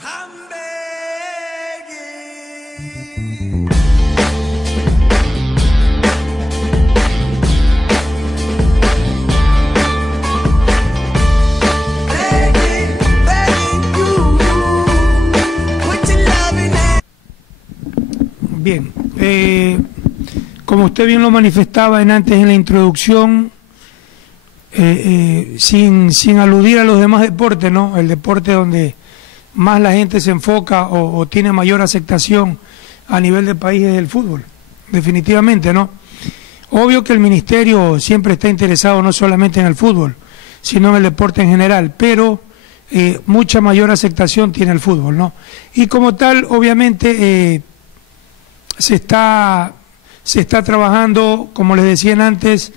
I'm begging. Begging, begging you. Put your love in it. Bien, como usted bien lo manifestaba antes en la introducción, sin aludir a los demás deportes, ¿no? El deporte donde más la gente se enfoca o tiene mayor aceptación a nivel del país es el fútbol, definitivamente, ¿no? Obvio que el ministerio siempre está interesado no solamente en el fútbol, sino en el deporte en general, pero mucha mayor aceptación tiene el fútbol, ¿no? Y como tal, obviamente, se está trabajando, como les decían antes,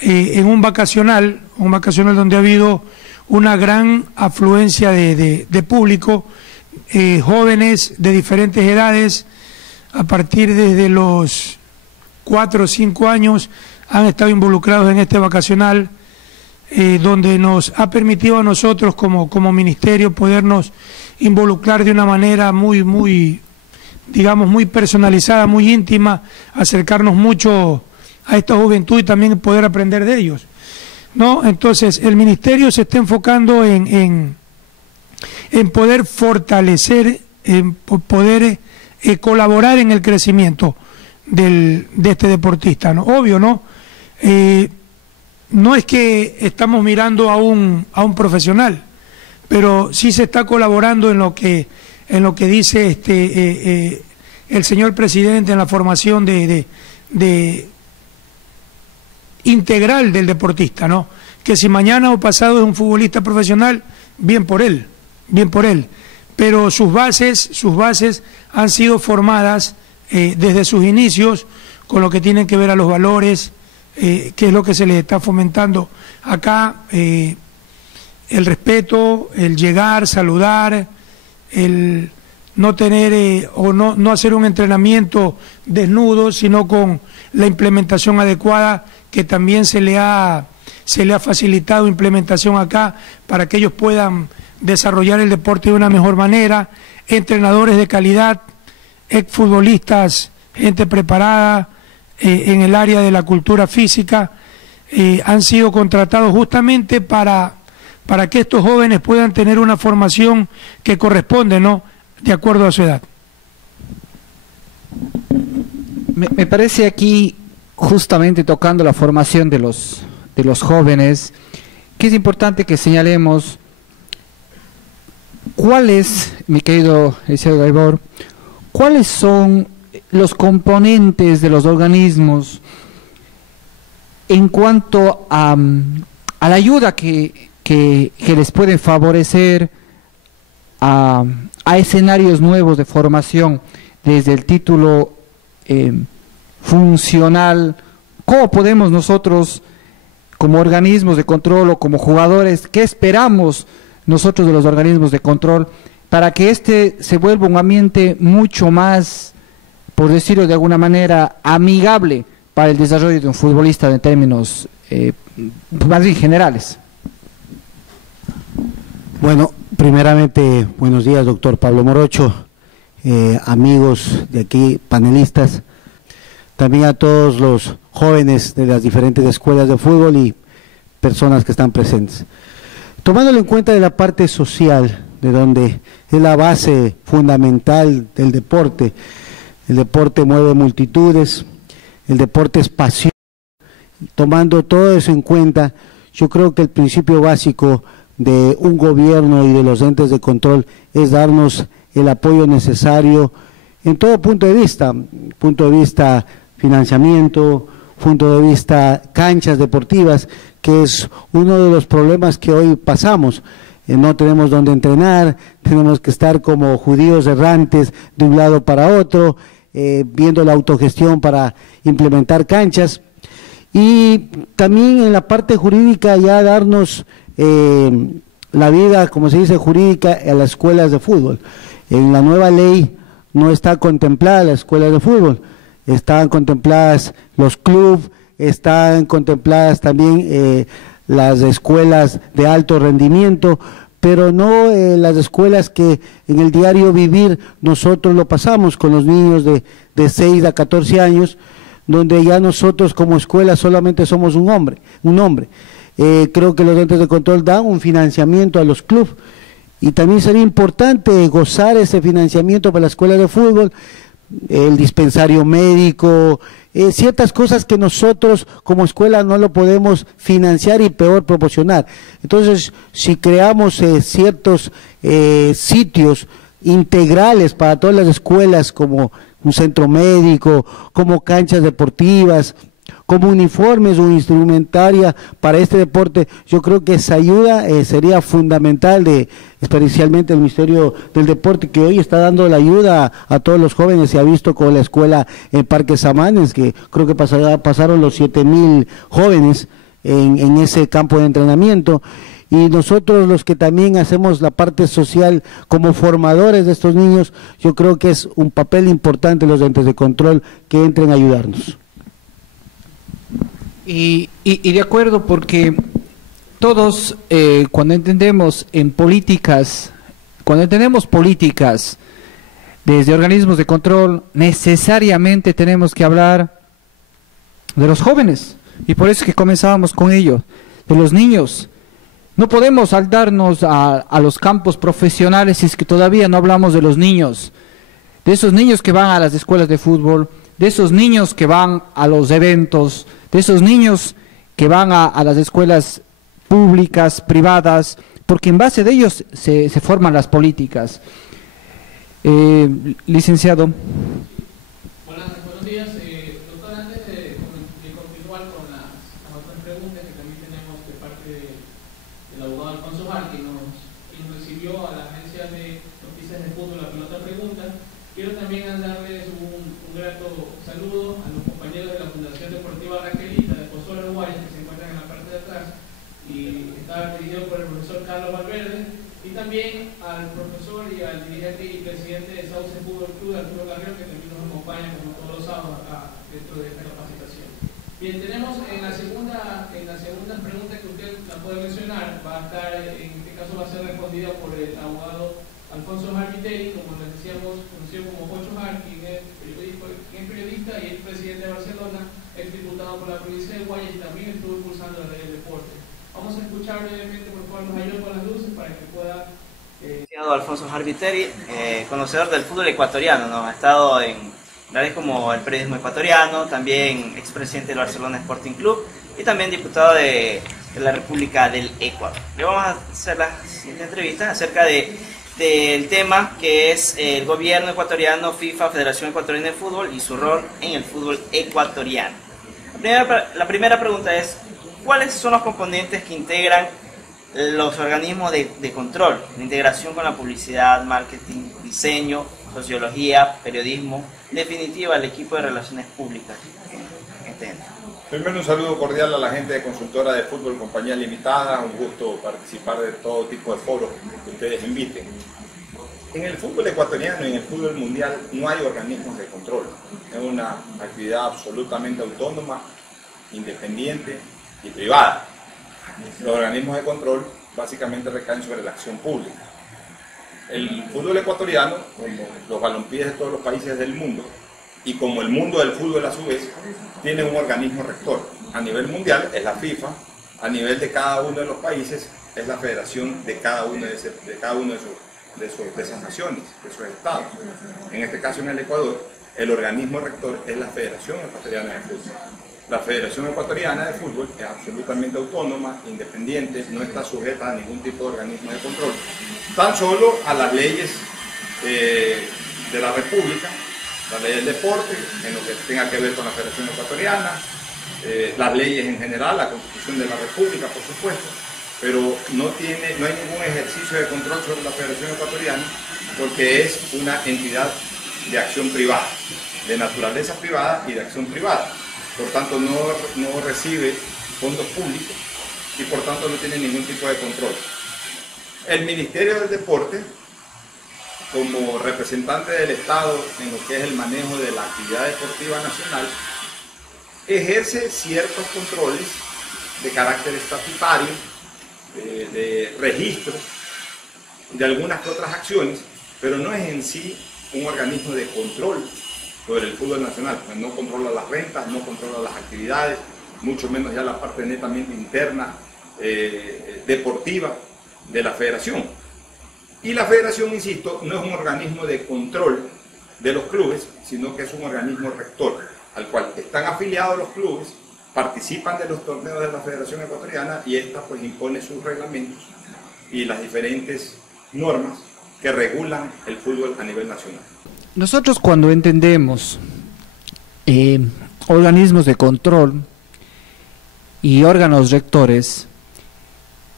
en un vacacional donde ha habido una gran afluencia de público, jóvenes de diferentes edades, a partir desde los 4 o 5 años han estado involucrados en este vacacional, donde nos ha permitido a nosotros como ministerio podernos involucrar de una manera muy personalizada, muy íntima, acercarnos mucho a esta juventud y también poder aprender de ellos, ¿no? Entonces, el ministerio se está enfocando en poder fortalecer, en poder colaborar en el crecimiento de este deportista, ¿no? Obvio, ¿no? No es que estamos mirando a un profesional, pero sí se está colaborando en lo que dice el señor presidente en la formación de integral del deportista, ¿no? Que si mañana o pasado es un futbolista profesional, bien por él, pero sus bases han sido formadas desde sus inicios con lo que tienen que ver a los valores, que es lo que se les está fomentando acá, el respeto, el llegar, saludar, el no tener no hacer un entrenamiento desnudo, sino con la implementación adecuada, que también se le ha facilitado implementación acá para que ellos puedan desarrollar el deporte de una mejor manera, entrenadores de calidad, exfutbolistas, gente preparada en el área de la cultura física, han sido contratados justamente para que estos jóvenes puedan tener una formación que corresponde, ¿no?, de acuerdo a su edad. Me parece aquí, justamente tocando la formación de los jóvenes, que es importante que señalemos cuáles, mi querido Eliseo Gaibor, cuáles son los componentes de los organismos en cuanto a la ayuda que les puede favorecer a escenarios nuevos de formación, desde el título funcional. ¿Cómo podemos nosotros, como organismos de control o como jugadores, qué esperamos nosotros de los organismos de control para que este se vuelva un ambiente mucho más, por decirlo de alguna manera, amigable para el desarrollo de un futbolista en términos más bien generales? Bueno, primeramente, buenos días, doctor Pablo Morocho, amigos de aquí, panelistas, también a todos los jóvenes de las diferentes escuelas de fútbol y personas que están presentes. Tomándolo en cuenta de la parte social, de donde es la base fundamental del deporte. El deporte mueve multitudes, el deporte es pasión. Tomando todo eso en cuenta, yo creo que el principio básico de un gobierno y de los entes de control es darnos el apoyo necesario en todo punto de vista financiamiento, punto de vista canchas deportivas, que es uno de los problemas que hoy pasamos. No tenemos dónde entrenar, tenemos que estar como judíos errantes de un lado para otro, viendo la autogestión para implementar canchas, y también en la parte jurídica ya darnos la vida, como se dice, jurídica a las escuelas de fútbol. En la nueva ley no está contemplada las escuelas de fútbol, están contempladas los clubes, están contempladas también las escuelas de alto rendimiento, pero no las escuelas que en el diario vivir nosotros lo pasamos con los niños de 6 a 14 años, donde ya nosotros como escuela solamente somos un hombre. Creo que los entes de control dan un financiamiento a los clubes, y también sería importante gozar ese financiamiento para la escuela de fútbol, el dispensario médico, ciertas cosas que nosotros como escuela no lo podemos financiar y peor proporcionar. Entonces, si creamos ciertos sitios integrales para todas las escuelas, como un centro médico, como canchas deportivas, como uniformes o instrumentaria para este deporte, yo creo que esa ayuda sería fundamental, especialmente el Ministerio del Deporte, que hoy está dando la ayuda a todos los jóvenes. Se ha visto con la escuela en Parque Samanes, que creo que pasaron los 7,000 jóvenes en ese campo de entrenamiento. Y nosotros, los que también hacemos la parte social como formadores de estos niños, yo creo que es un papel importante los entes de control que entren a ayudarnos. Y de acuerdo, porque todos cuando entendemos en políticas, cuando entendemos políticas desde organismos de control, necesariamente tenemos que hablar de los jóvenes, y por eso es que comenzábamos con ello, de los niños. No podemos saltarnos a los campos profesionales si es que todavía no hablamos de los niños, de esos niños que van a las escuelas de fútbol, de esos niños que van a los eventos, de esos niños que van a las escuelas públicas, privadas, porque en base de ellos se forman las políticas. Licenciado. Buenos días. Doctor, antes de continuar con las otras preguntas que también tenemos de parte del abogado Alfonso Jar, quien nos recibió a la agencia de noticias de fútbol la pelota pregunta, quiero también darles un grato saludo a los compañeros de la Fundación Deportiva Raquelita de Pozuelo, Uruguay, que se encuentran en la parte de atrás, y está dirigido por el profesor Carlos Valverde, y también al profesor y al dirigente y presidente de Sauce Fútbol Club, Arturo Carrión, que también nos acompaña como todos los sábados acá dentro de esta capacitación. Bien, tenemos en la segunda pregunta que usted la puede mencionar, va a estar, en este caso va a ser respondida por el abogado Alfonso Jar Viteri, como les decíamos, conocido como Pocho Jar, quien es periodista y es presidente de Barcelona, es diputado por la provincia de Guayas y también estuvo impulsando la ley del deporte. Vamos a escuchar brevemente, por favor, nos ayude con las luces para que pueda... Alfonso Jar Viteri, conocedor del fútbol ecuatoriano, ¿no? Ha estado en áreas como el periodismo ecuatoriano, también expresidente del Barcelona Sporting Club y también diputado de la República del Ecuador. Le vamos a hacer la siguiente entrevista acerca del tema que es el gobierno ecuatoriano, FIFA, Federación Ecuatoriana de Fútbol y su rol en el fútbol ecuatoriano. La primera pregunta es, ¿cuáles son los componentes que integran los organismos de control, de integración con la publicidad, marketing, diseño, sociología, periodismo, en definitiva el equipo de relaciones públicas? Primero un saludo cordial a la gente de Consultora de Fútbol Compañía Limitada, un gusto participar de todo tipo de foros que ustedes inviten. En el fútbol ecuatoriano y en el fútbol mundial no hay organismos de control, es una actividad absolutamente autónoma, independiente y privada. Los organismos de control básicamente recaen sobre la acción pública. El fútbol ecuatoriano, como los balompiés de todos los países del mundo, y como el mundo del fútbol a su vez, tiene un organismo rector. A nivel mundial es la FIFA, a nivel de cada uno de los países es la federación de cada uno de esas naciones, de esos estados. En este caso en el Ecuador, el organismo rector es la Federación Ecuatoriana de Fútbol. La Federación Ecuatoriana de Fútbol es absolutamente autónoma, independiente, no está sujeta a ningún tipo de organismo de control, tan solo a las leyes de la República, la ley del deporte, en lo que tenga que ver con la Federación Ecuatoriana, las leyes en general, la Constitución de la República, por supuesto, pero no hay ningún ejercicio de control sobre la Federación Ecuatoriana porque es una entidad de acción privada, de naturaleza privada y de acción privada. Por tanto, no recibe fondos públicos y por tanto no tiene ningún tipo de control. El Ministerio del Deporte, como representante del Estado en lo que es el manejo de la actividad deportiva nacional, ejerce ciertos controles de carácter estatutario, de registro de algunas que otras acciones, pero no es en sí un organismo de control sobre el fútbol nacional, pues no controla las rentas, no controla las actividades, mucho menos ya la parte netamente interna, deportiva de la federación. Y la federación, insisto, no es un organismo de control de los clubes, sino que es un organismo rector, al cual están afiliados los clubes, participan de los torneos de la Federación Ecuatoriana y esta pues impone sus reglamentos y las diferentes normas que regulan el fútbol a nivel nacional. Nosotros cuando entendemos organismos de control y órganos rectores,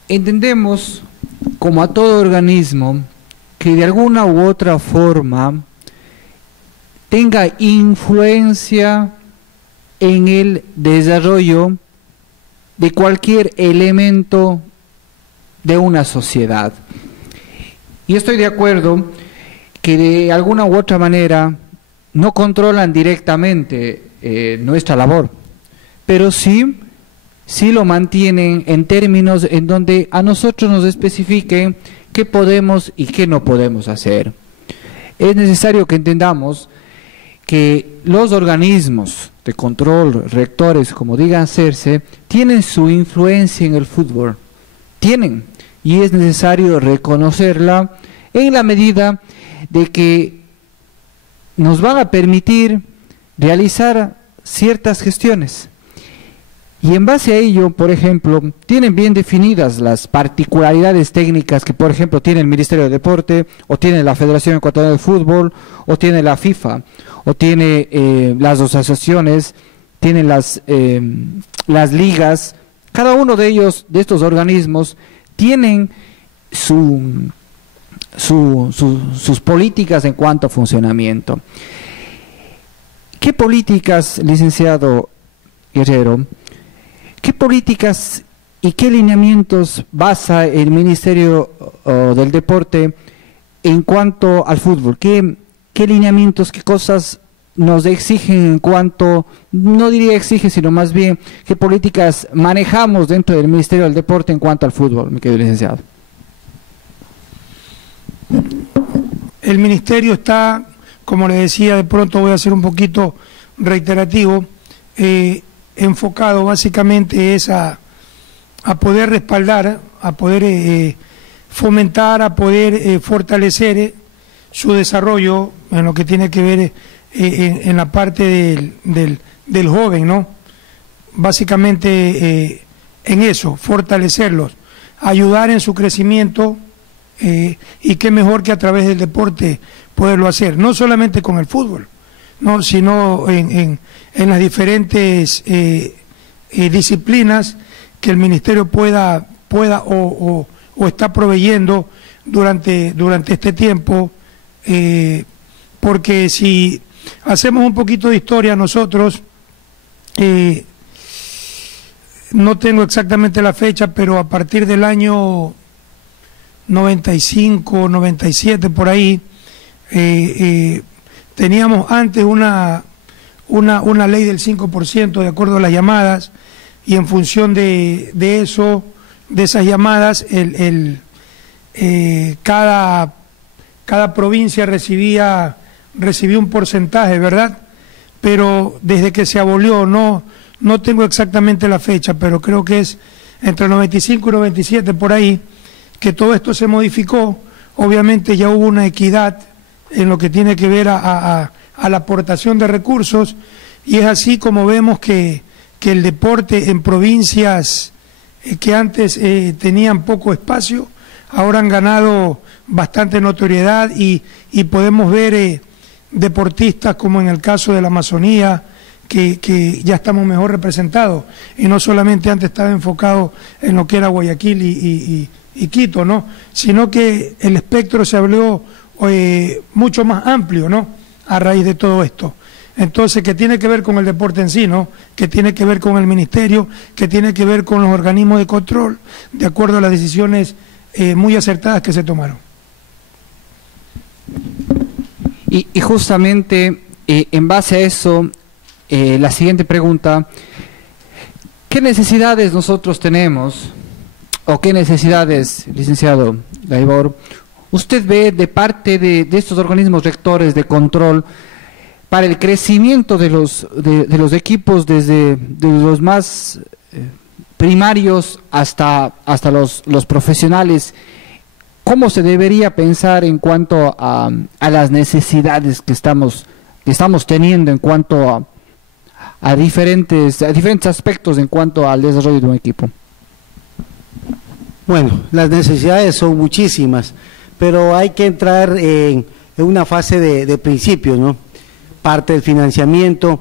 entendemos como a todo organismo que de alguna u otra forma tenga influencia en el desarrollo de cualquier elemento de una sociedad. Y estoy de acuerdo que de alguna u otra manera no controlan directamente nuestra labor, pero sí lo mantienen en términos en donde a nosotros nos especifiquen qué podemos y qué no podemos hacer. Es necesario que entendamos que los organismos de control, rectores, como digan hacerse, tienen su influencia en el fútbol, y es necesario reconocerla en la medida de que nos van a permitir realizar ciertas gestiones. Y en base a ello, por ejemplo, tienen bien definidas las particularidades técnicas que, por ejemplo, tiene el Ministerio de Deporte, o tiene la Federación Ecuatoriana de Fútbol, o tiene la FIFA, o tiene las asociaciones, tienen las ligas. Cada uno de ellos, de estos organismos, tienen sus políticas en cuanto a funcionamiento. ¿Qué políticas, licenciado Guerrero? ¿Qué políticas y qué lineamientos basa el Ministerio del Deporte en cuanto al fútbol? ¿Qué lineamientos, qué cosas nos exigen en cuanto, no diría exige, sino más bien, qué políticas manejamos dentro del Ministerio del Deporte en cuanto al fútbol, mi querido licenciado? El Ministerio está, como le decía, de pronto voy a ser un poquito reiterativo, enfocado básicamente es a poder respaldar, a poder fomentar, a poder fortalecer su desarrollo en lo que tiene que ver en la parte del joven, ¿no? Básicamente en eso, fortalecerlos, ayudar en su crecimiento, y qué mejor que a través del deporte poderlo hacer, no solamente con el fútbol, no, sino en las diferentes disciplinas que el Ministerio pueda o está proveyendo durante este tiempo, porque si hacemos un poquito de historia nosotros, no tengo exactamente la fecha, pero a partir del año 95, 97, por ahí, teníamos antes una ley del 5% de acuerdo a las llamadas, y en función de eso, de esas llamadas, cada provincia recibía un porcentaje, ¿verdad? Pero desde que se abolió, no tengo exactamente la fecha, pero creo que es entre 95 y 97 por ahí, que todo esto se modificó. Obviamente ya hubo una equidad en lo que tiene que ver a la aportación de recursos, y es así como vemos que el deporte en provincias que antes tenían poco espacio, ahora han ganado bastante notoriedad, y podemos ver deportistas como en el caso de la Amazonía, que ya estamos mejor representados, y no solamente antes estaba enfocado en lo que era Guayaquil y Quito, ¿no? Sino que el espectro se abrió mucho más amplio, ¿no? A raíz de todo esto. Entonces, que tiene que ver con el deporte en sí, ¿no? Que tiene que ver con el Ministerio, que tiene que ver con los organismos de control, de acuerdo a las decisiones muy acertadas que se tomaron. Y justamente en base a eso, la siguiente pregunta: ¿qué necesidades nosotros tenemos, o qué necesidades, licenciado Gaibor, usted ve de parte de estos organismos rectores de control para el crecimiento de los equipos desde de los más primarios hasta los profesionales? ¿Cómo se debería pensar en cuanto a las necesidades que estamos teniendo en cuanto a diferentes aspectos en cuanto al desarrollo de un equipo? Bueno, las necesidades son muchísimas, pero hay que entrar en una fase de principios, ¿no? Parte del financiamiento,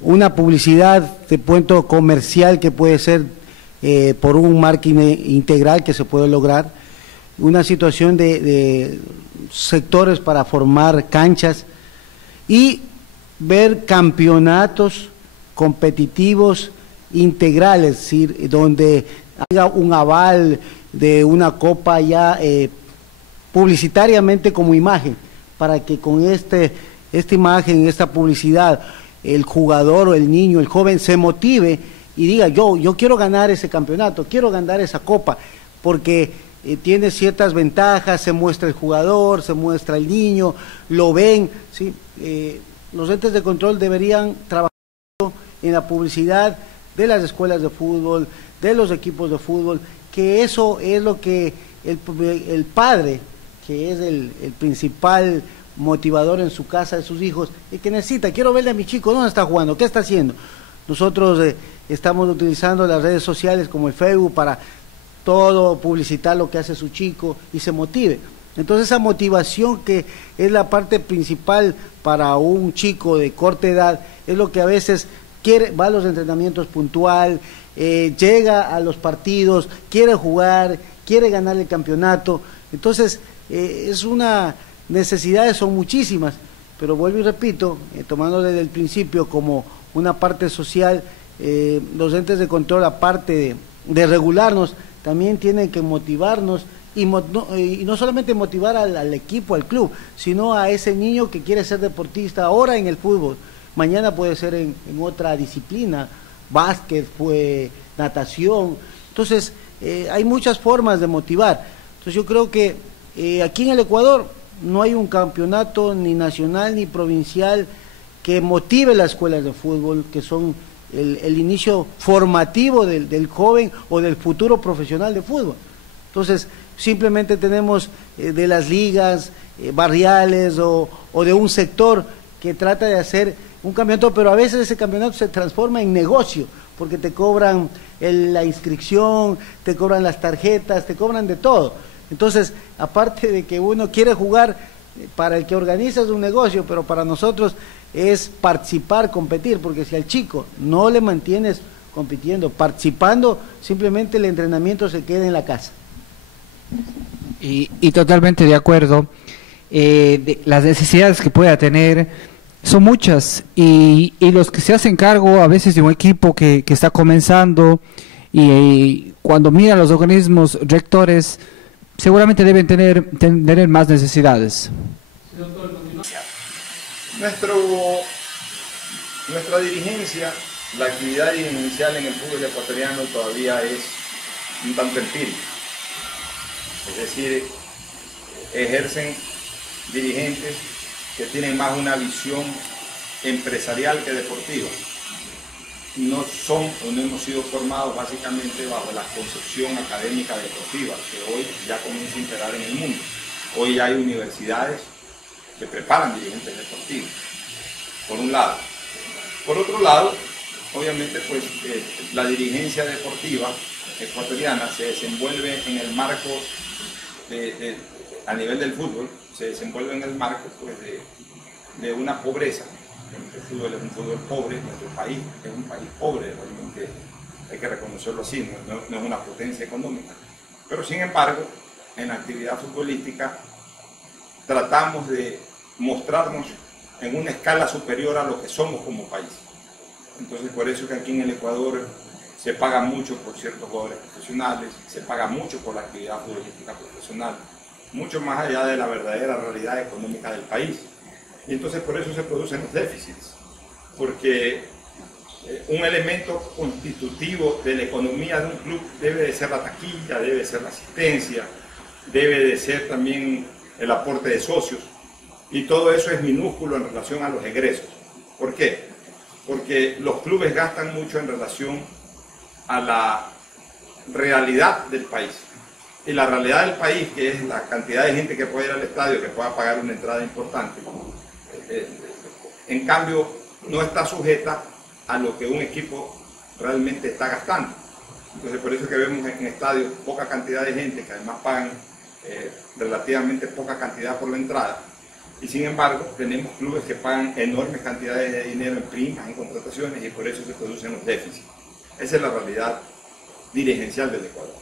una publicidad de punto comercial que puede ser por un marketing integral que se puede lograr, una situación de sectores para formar canchas y ver campeonatos competitivos integrales, es decir, donde haya un aval de una copa ya publicitariamente como imagen, para que con esta imagen, esta publicidad, el jugador o el niño, el joven se motive y diga yo quiero ganar ese campeonato, quiero ganar esa copa, porque tiene ciertas ventajas, se muestra el jugador, se muestra el niño, lo ven, ¿sí? Los entes de control deberían trabajar en la publicidad de las escuelas de fútbol, de los equipos de fútbol, que eso es lo que el padre, que es el principal motivador en su casa de sus hijos, y que necesita, quiero verle a mi chico, ¿dónde está jugando? ¿Qué está haciendo? Nosotros estamos utilizando las redes sociales como el Facebook para todo publicitar lo que hace su chico y se motive. Entonces esa motivación, que es la parte principal para un chico de corta edad, es lo que a veces va a los entrenamientos puntual, llega a los partidos, quiere jugar, quiere ganar el campeonato. Entonces es una necesidades son muchísimas, pero vuelvo y repito, tomando desde el principio como una parte social, los entes de control, aparte de regularnos, también tienen que motivarnos y no solamente motivar al equipo, al club, sino a ese niño que quiere ser deportista ahora en el fútbol, mañana puede ser en otra disciplina, básquet, natación. Entonces hay muchas formas de motivar. Entonces yo creo que aquí en el Ecuador no hay un campeonato ni nacional ni provincial que motive las escuelas de fútbol, que son el inicio formativo del joven o del futuro profesional de fútbol. Entonces simplemente tenemos de las ligas barriales o de un sector que trata de hacer un campeonato, pero a veces ese campeonato se transforma en negocio, porque te cobran la inscripción, te cobran las tarjetas, te cobran de todo. Entonces, aparte de que uno quiere jugar, para el que organiza es un negocio, pero para nosotros es participar, competir, porque si al chico no le mantienes compitiendo, participando, simplemente el entrenamiento se queda en la casa. Y totalmente de acuerdo. Las necesidades que pueda tener son muchas, y los que se hacen cargo a veces de un equipo que está comenzando, y cuando miran los organismos rectores, seguramente deben tener más necesidades. Nuestra dirigencia, la actividad dirigencial en el fútbol ecuatoriano todavía es un tanto empírica. Es decir, ejercen dirigentes que tienen más una visión empresarial que deportiva. No hemos sido formados básicamente bajo la concepción académica deportiva que hoy ya comienza a imperar en el mundo. Hoy hay universidades que preparan dirigentes deportivos, por un lado. Por otro lado, obviamente, pues la dirigencia deportiva ecuatoriana se desenvuelve en el marco a nivel del fútbol, se desenvuelve en el marco pues, de una pobreza. El fútbol es un fútbol pobre, nuestro país es un país pobre, realmente hay que reconocerlo así, no es una potencia económica. Pero sin embargo, en la actividad futbolística tratamos de mostrarnos en una escala superior a lo que somos como país. Entonces por eso que aquí en el Ecuador se paga mucho por ciertos jugadores profesionales, se paga mucho por la actividad futbolística profesional, mucho más allá de la verdadera realidad económica del país. Y entonces por eso se producen los déficits, porque un elemento constitutivo de la economía de un club debe de ser la taquilla, debe ser la asistencia, debe de ser también el aporte de socios, y todo eso es minúsculo en relación a los egresos. ¿Por qué? Porque los clubes gastan mucho en relación a la realidad del país. Y la realidad del país, que es la cantidad de gente que puede ir al estadio, que pueda pagar una entrada importante, en cambio no está sujeta a lo que un equipo realmente está gastando. Entonces por eso es que vemos en estadios poca cantidad de gente, que además pagan relativamente poca cantidad por la entrada, y sin embargo tenemos clubes que pagan enormes cantidades de dinero en primas, en contrataciones, y por eso se producen los déficits. Esa es la realidad dirigencial del Ecuador.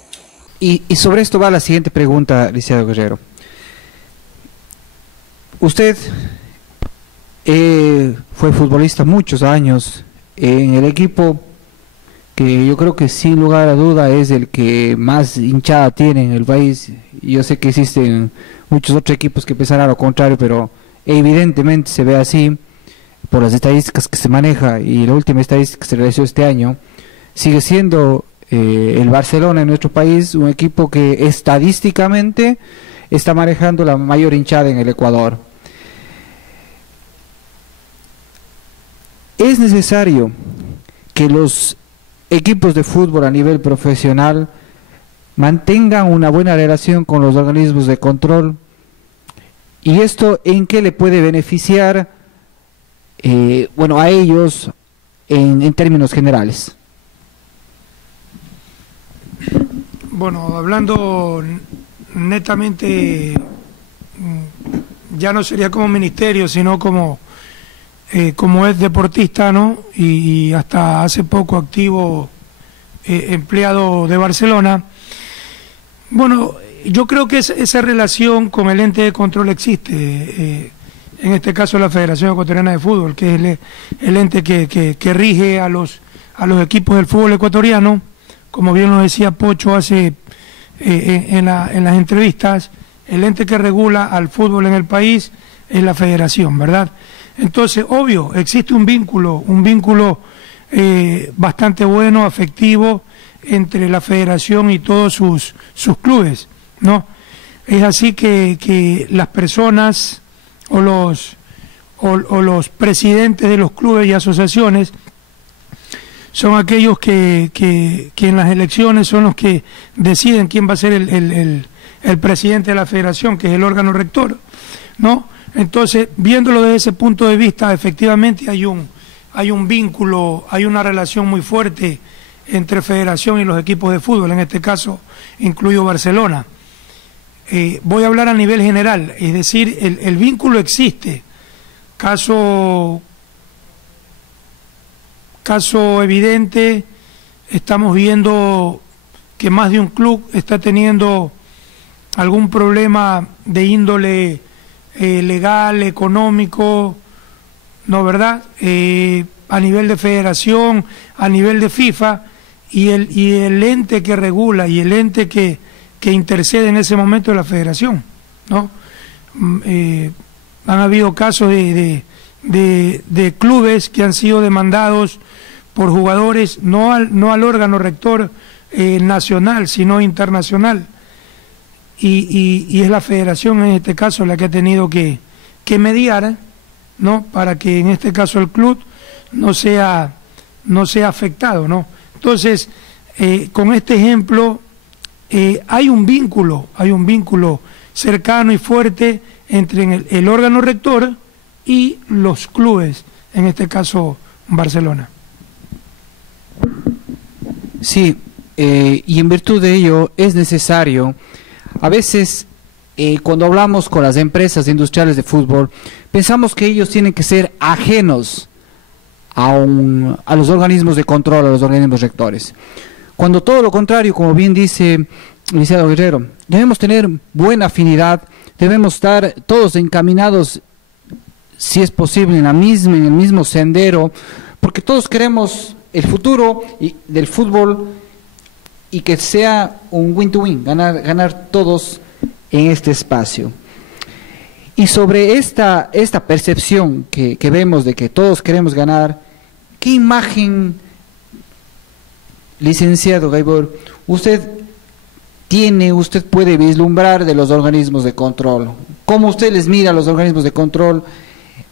Y sobre esto va la siguiente pregunta, licenciado Guerrero. Usted fue futbolista muchos años en el equipo que yo creo que sin lugar a duda es el que más hinchada tiene en el país. Yo sé que existen muchos otros equipos que pensarán lo contrario, pero evidentemente se ve así por las estadísticas que se maneja, y la última estadística que se realizó este año sigue siendo el Barcelona en nuestro país un equipo que estadísticamente está manejando la mayor hinchada en el Ecuador. Es necesario que los equipos de fútbol a nivel profesional mantengan una buena relación con los organismos de control, y esto ¿en qué le puede beneficiar a ellos en términos generales? Bueno, hablando netamente, ya no sería como ministerio, sino como es deportista, ¿no? Y hasta hace poco activo empleado de Barcelona. Bueno, yo creo que esa relación con el ente de control existe, en este caso la Federación Ecuatoriana de Fútbol, que es el ente que rige a los equipos del fútbol ecuatoriano. Como bien lo decía Pocho hace en las entrevistas, el ente que regula al fútbol en el país es la Federación, ¿verdad? Entonces, obvio, existe un vínculo bastante bueno, afectivo, entre la Federación y todos sus clubes, ¿no? Es así que las personas o los presidentes de los clubes y asociaciones son aquellos que en las elecciones son los que deciden quién va a ser el presidente de la federación, que es el órgano rector, ¿no? Entonces, viéndolo desde ese punto de vista, efectivamente hay un vínculo, hay una relación muy fuerte entre federación y los equipos de fútbol, en este caso incluido Barcelona. Voy a hablar a nivel general, es decir, el vínculo existe. Caso evidente, estamos viendo que más de un club está teniendo algún problema de índole legal, económico, ¿no, verdad? A nivel de federación, a nivel de FIFA, y el ente que regula y el ente que intercede en ese momento es la federación, ¿no? Han habido casos de clubes que han sido demandados por jugadores, no al órgano rector nacional, sino internacional, y es la federación en este caso la que ha tenido que mediar, ¿no? Para que en este caso el club no sea afectado, ¿no? Entonces, con este ejemplo hay un vínculo cercano y fuerte entre el órgano rector y los clubes, en este caso Barcelona. Sí, y en virtud de ello es necesario, a veces cuando hablamos con las empresas industriales de fútbol, pensamos que ellos tienen que ser ajenos a los organismos de control, a los organismos rectores. Cuando todo lo contrario, como bien dice el licenciado Guerrero, debemos tener buena afinidad, debemos estar todos encaminados, si es posible, en el mismo sendero, porque todos queremos el futuro del fútbol y que sea un win-to-win, ganar todos en este espacio. Y sobre esta percepción que vemos de que todos queremos ganar, ¿qué imagen, licenciado Gaibor, usted usted puede vislumbrar de los organismos de control? ¿Cómo usted les mira a los organismos de control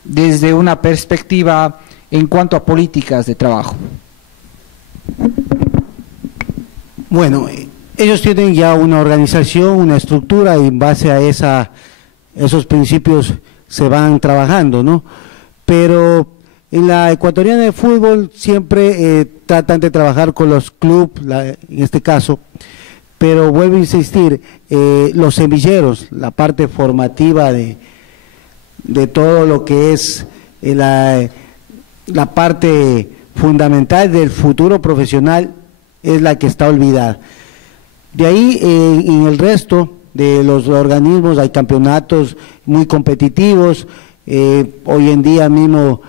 desde una perspectiva en cuanto a políticas de trabajo? Bueno, ellos tienen ya una organización, una estructura, y en base a esos principios se van trabajando, ¿no? Pero en la ecuatoriana de fútbol siempre tratan de trabajar con los clubes, en este caso, pero vuelvo a insistir, los semilleros, la parte formativa de todo lo que es la parte fundamental del futuro profesional, es la que está olvidada. De ahí, en el resto de los organismos hay campeonatos muy competitivos, hoy en día mismo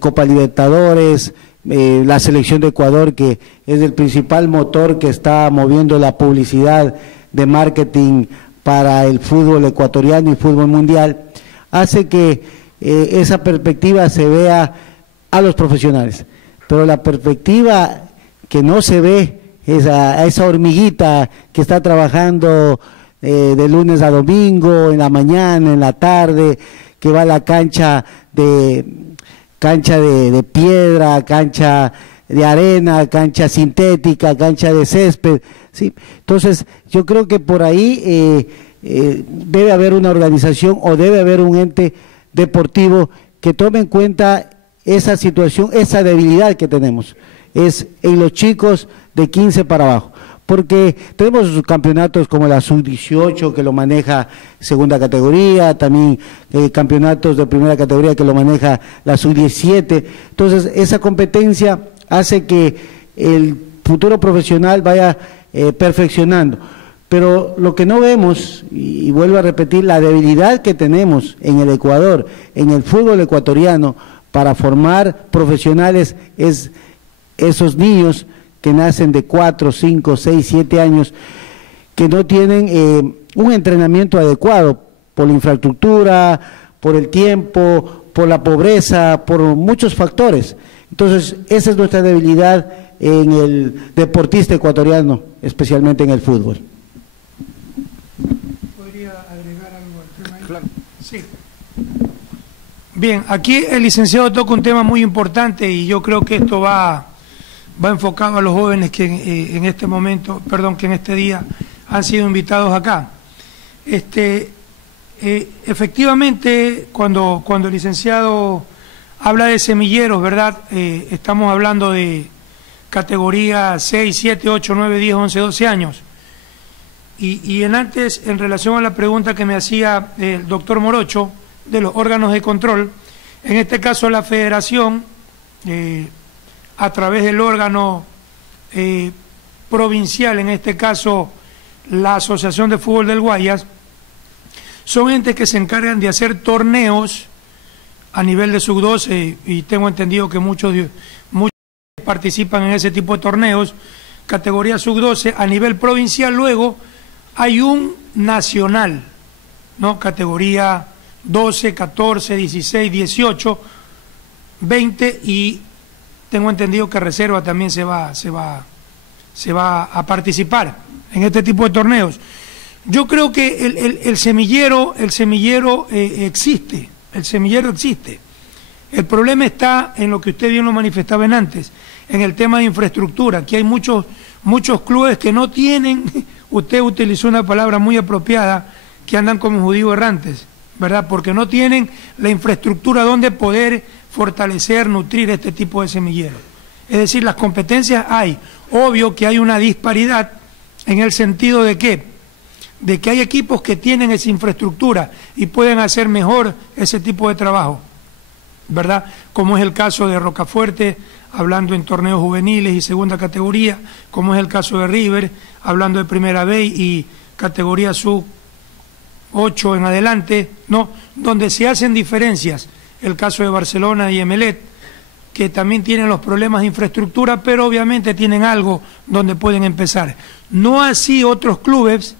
Copa Libertadores, la selección de Ecuador, que es el principal motor que está moviendo la publicidad de marketing para el fútbol ecuatoriano y fútbol mundial, hace que esa perspectiva se vea a los profesionales, pero la perspectiva que no se ve es a esa hormiguita que está trabajando de lunes a domingo, en la mañana, en la tarde, que va a la cancha de piedra, cancha de arena, cancha sintética, cancha de césped, ¿sí? Entonces, yo creo que por ahí debe haber una organización o debe haber un ente deportivo que tome en cuenta esa situación, esa debilidad que tenemos, es en los chicos de 15 para abajo, porque tenemos campeonatos como la Sub-18 que lo maneja segunda categoría, también campeonatos de primera categoría que lo maneja la Sub-17, entonces esa competencia hace que el futuro profesional vaya perfeccionando, pero lo que no vemos, y vuelvo a repetir, la debilidad que tenemos en el Ecuador, en el fútbol ecuatoriano, para formar profesionales, es esos niños que nacen de 4, 5, 6, 7 años, que no tienen un entrenamiento adecuado por la infraestructura, por el tiempo, por la pobreza, por muchos factores. Entonces, esa es nuestra debilidad en el deportista ecuatoriano, especialmente en el fútbol. ¿Podría agregar algo al tema ahí? Claro. Sí. Bien, aquí el licenciado toca un tema muy importante y yo creo que esto va enfocado a los jóvenes que en este momento, que en este día han sido invitados acá. Efectivamente, cuando el licenciado habla de semilleros, ¿verdad? Estamos hablando de categoría 6, 7, 8, 9, 10, 11, 12 años. Y en relación a la pregunta que me hacía el doctor Morocho, de los órganos de control, en este caso la federación, a través del órgano provincial, en este caso la Asociación de Fútbol del Guayas, son entes que se encargan de hacer torneos a nivel de sub-12, y tengo entendido que muchos participan en ese tipo de torneos, categoría sub-12, a nivel provincial. Luego hay un nacional, ¿no? Categoría 12, 14, 16, 18, 20, y tengo entendido que reserva también se va a participar en este tipo de torneos. Yo creo que el semillero existe, el semillero existe. El problema está en lo que usted bien lo manifestaba antes, en el tema de infraestructura. Aquí hay muchos clubes que no tienen, usted utilizó una palabra muy apropiada, que andan como judíos errantes, ¿verdad? Porque no tienen la infraestructura donde poder fortalecer, nutrir este tipo de semilleros. Es decir, las competencias hay. Obvio que hay una disparidad en el sentido de que hay equipos que tienen esa infraestructura y pueden hacer mejor ese tipo de trabajo, ¿verdad? Como es el caso de Rocafuerte, hablando en torneos juveniles y segunda categoría, como es el caso de River, hablando de Primera B y categoría sub 8 en adelante, ¿no? Donde se hacen diferencias. El caso de Barcelona y Emelec, que también tienen los problemas de infraestructura, pero obviamente tienen algo donde pueden empezar. No así otros clubes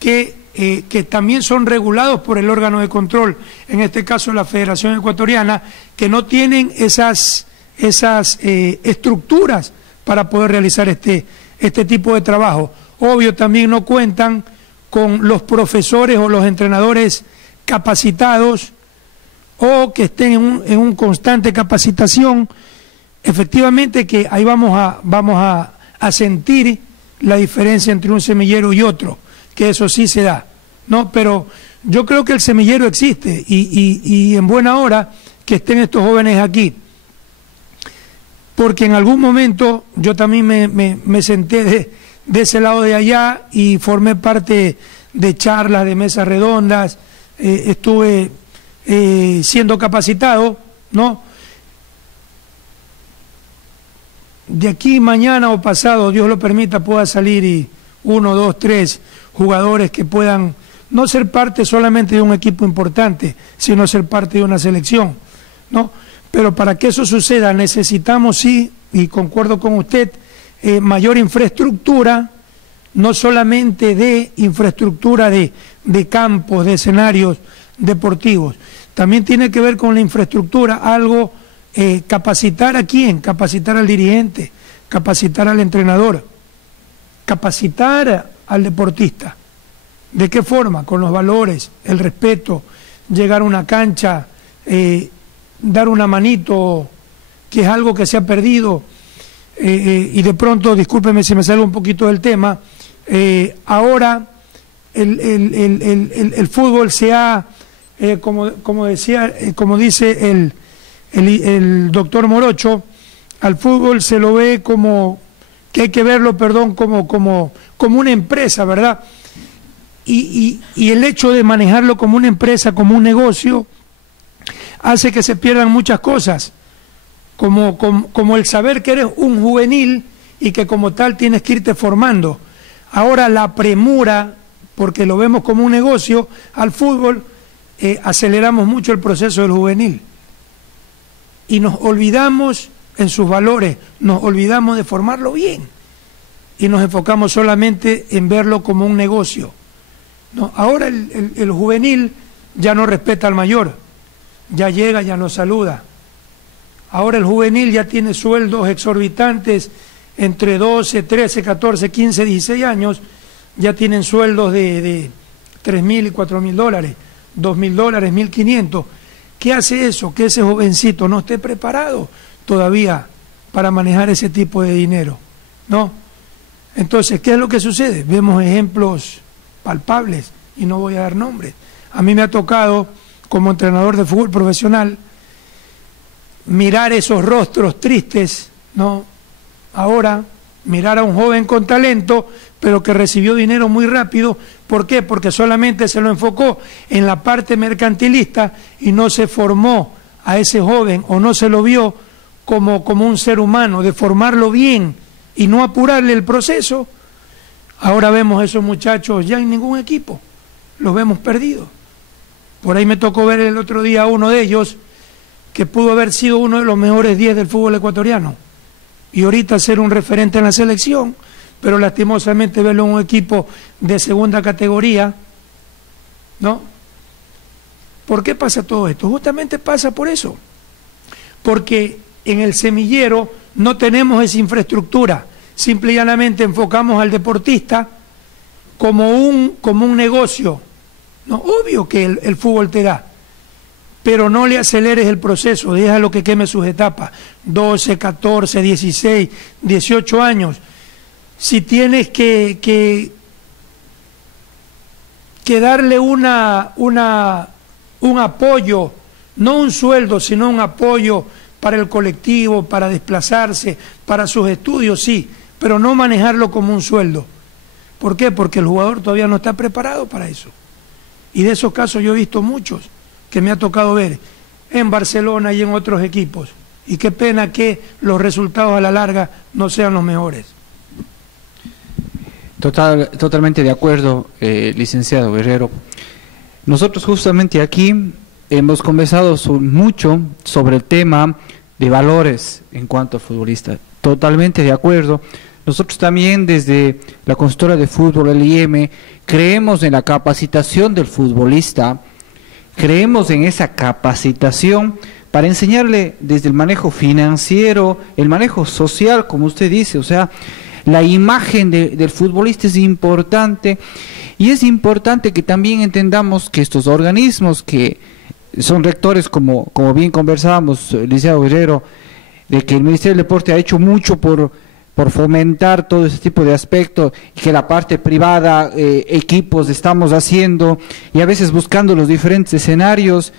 que también son regulados por el órgano de control, en este caso la Federación Ecuatoriana, que no tienen esas estructuras para poder realizar este tipo de trabajo. Obvio, también no cuentan con los profesores o los entrenadores capacitados o que estén en un constante capacitación. Efectivamente que ahí vamos a sentir la diferencia entre un semillero y otro, que eso sí se da, ¿no? Pero yo creo que el semillero existe y en buena hora que estén estos jóvenes aquí, porque en algún momento yo también me senté de ese lado de allá y formé parte de charlas, de mesas redondas, estuve siendo capacitado, ¿no? De aquí mañana o pasado, Dios lo permita, pueda salir y 1, 2, 3 jugadores que puedan no ser parte solamente de un equipo importante, sino ser parte de una selección, ¿no? Pero para que eso suceda necesitamos, sí, y concuerdo con usted, mayor infraestructura, no solamente de infraestructura de campos, de escenarios deportivos, también tiene que ver con la infraestructura, algo, capacitar a quién, capacitar al dirigente, capacitar al entrenador, capacitar al deportista. ¿De qué forma? Con los valores, el respeto, llegar a una cancha, dar una manito, que es algo que se ha perdido, y de pronto, discúlpeme si me salgo un poquito del tema, ahora el fútbol se ha, como dice el doctor Morocho, al fútbol se lo ve como, que hay que verlo, perdón, como una empresa, ¿verdad? Y el hecho de manejarlo como una empresa, como un negocio, hace que se pierdan muchas cosas, como el saber que eres un juvenil y que como tal tienes que irte formando. Ahora la premura, porque lo vemos como un negocio, al fútbol, aceleramos mucho el proceso del juvenil. Y nos olvidamos en sus valores, nos olvidamos de formarlo bien. Y nos enfocamos solamente en verlo como un negocio. No, ahora el juvenil ya no respeta al mayor, ya llega, ya no saluda. Ahora el juvenil ya tiene sueldos exorbitantes entre 12, 13, 14, 15, 16 años, ya tienen sueldos de $3,000 y $4,000, $2,000, 1.500. ¿Qué hace eso? Que ese jovencito no esté preparado todavía para manejar ese tipo de dinero, ¿no? Entonces, ¿qué es lo que sucede? Vemos ejemplos palpables, y no voy a dar nombres. A mí me ha tocado, como entrenador de fútbol profesional, mirar esos rostros tristes, ¿no? Ahora, mirar a un joven con talento, pero que recibió dinero muy rápido. ¿Por qué? Porque solamente se lo enfocó en la parte mercantilista y no se formó a ese joven, o no se lo vio como un ser humano, de formarlo bien y no apurarle el proceso. Ahora vemos a esos muchachos ya en ningún equipo, los vemos perdidos. Por ahí me tocó ver el otro día a uno de ellos que pudo haber sido uno de los mejores 10 del fútbol ecuatoriano y ahorita ser un referente en la selección, pero lastimosamente verlo en un equipo de segunda categoría, ¿no? ¿Por qué pasa todo esto? Justamente pasa por eso, porque en el semillero no tenemos esa infraestructura. Simple y llanamente enfocamos al deportista como un negocio. No, obvio que el fútbol te da, pero no le aceleres el proceso, déjalo que queme sus etapas, 12, 14, 16, 18 años. Si tienes que darle un apoyo, no un sueldo, sino un apoyo para el colectivo, para desplazarse, para sus estudios, sí, pero no manejarlo como un sueldo. ¿Por qué? Porque el jugador todavía no está preparado para eso. Y de esos casos yo he visto muchos que me ha tocado ver en Barcelona y en otros equipos. Y qué pena que los resultados a la larga no sean los mejores. Totalmente de acuerdo, licenciado Guerrero. Nosotros justamente aquí hemos conversado mucho sobre el tema de valores en cuanto al futbolista. Totalmente de acuerdo. Nosotros también desde la consultora de fútbol, el IEM, creemos en la capacitación del futbolista, creemos en esa capacitación para enseñarle desde el manejo financiero, el manejo social, como usted dice, o sea, La imagen del futbolista es importante, y es importante que también entendamos que estos organismos que son rectores, como bien conversábamos, licenciado Guerrero, de que el Ministerio del Deporte ha hecho mucho por fomentar todo ese tipo de aspectos, y que la parte privada, equipos estamos haciendo, y a veces buscando los diferentes escenarios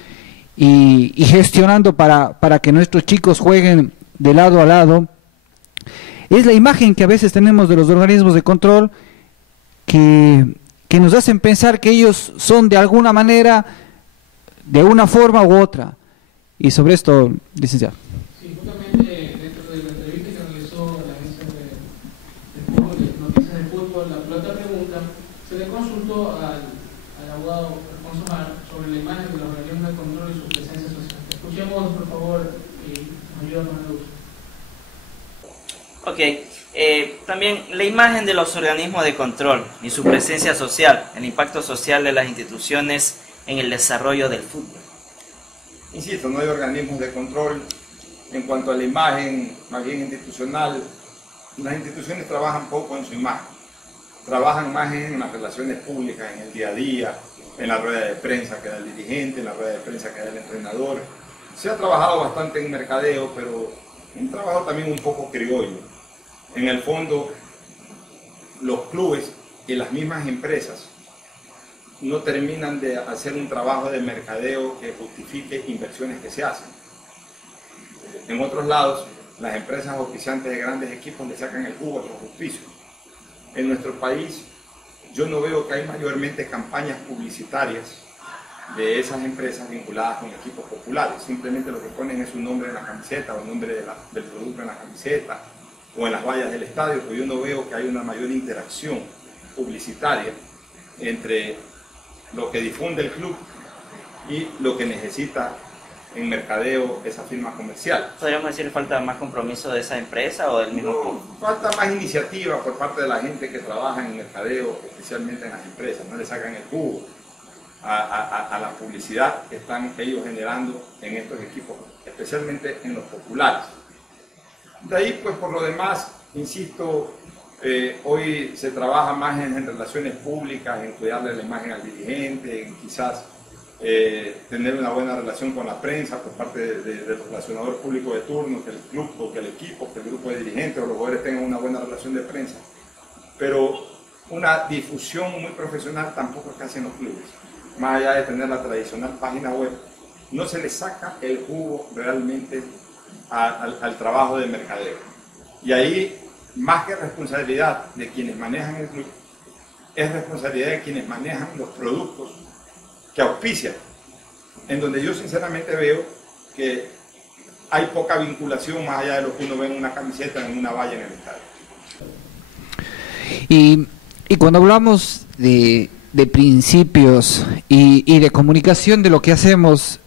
y gestionando para que nuestros chicos jueguen de lado a lado. Es la imagen que a veces tenemos de los organismos de control que nos hacen pensar que ellos son de alguna manera, de una forma u otra. Y sobre esto, licenciado. Sí, justamente dentro de la entrevista que realizó la agencia de fútbol, de Noticias de Fútbol, la pelota pregunta, se le consultó al abogado Alfonso Mar sobre la imagen de los organismos de control y su presencia social. Escuchemos, por favor, y ayúdanos a luz. Ok, también la imagen de los organismos de control y su presencia social, el impacto social de las instituciones en el desarrollo del fútbol. Insisto, no hay organismos de control. En cuanto a la imagen, más bien institucional, las instituciones trabajan poco en su imagen, trabajan más en las relaciones públicas, en el día a día, en la rueda de prensa que da el dirigente, en la rueda de prensa que da el entrenador. Se ha trabajado bastante en mercadeo, pero un trabajo también un poco criollo. En el fondo, los clubes y las mismas empresas no terminan de hacer un trabajo de mercadeo que justifique inversiones que se hacen. En otros lados, las empresas auspiciantes de grandes equipos le sacan el jugo a los auspicios. En nuestro país, yo no veo que hay mayormente campañas publicitarias de esas empresas vinculadas con equipos populares. Simplemente lo que ponen es un nombre en la camiseta o el nombre del producto en la camiseta o en las vallas del estadio, pero yo no veo que haya una mayor interacción publicitaria entre lo que difunde el club y lo que necesita en mercadeo esa firma comercial. ¿Podríamos decir falta más compromiso de esa empresa o del mismo club? Falta más iniciativa por parte de la gente que trabaja en mercadeo, especialmente en las empresas. No le sacan el jugo a la publicidad que están ellos generando en estos equipos, especialmente en los populares. De ahí, pues por lo demás, insisto, hoy se trabaja más en relaciones públicas, en cuidarle la imagen al dirigente, en quizás tener una buena relación con la prensa por parte del relacionador público de turno, que el club o que el equipo, que el grupo de dirigentes o los jugadores tengan una buena relación de prensa. Pero una difusión muy profesional tampoco es que hacen los clubes. Más allá de tener la tradicional página web, no se le saca el jugo realmente al trabajo de mercadeo. Y ahí, más que responsabilidad de quienes manejan el club, es responsabilidad de quienes manejan los productos que auspician, en donde yo sinceramente veo que hay poca vinculación más allá de lo que uno ve en una camiseta, en una valla en el estadio. Y cuando hablamos de principios y de comunicación de lo que hacemos,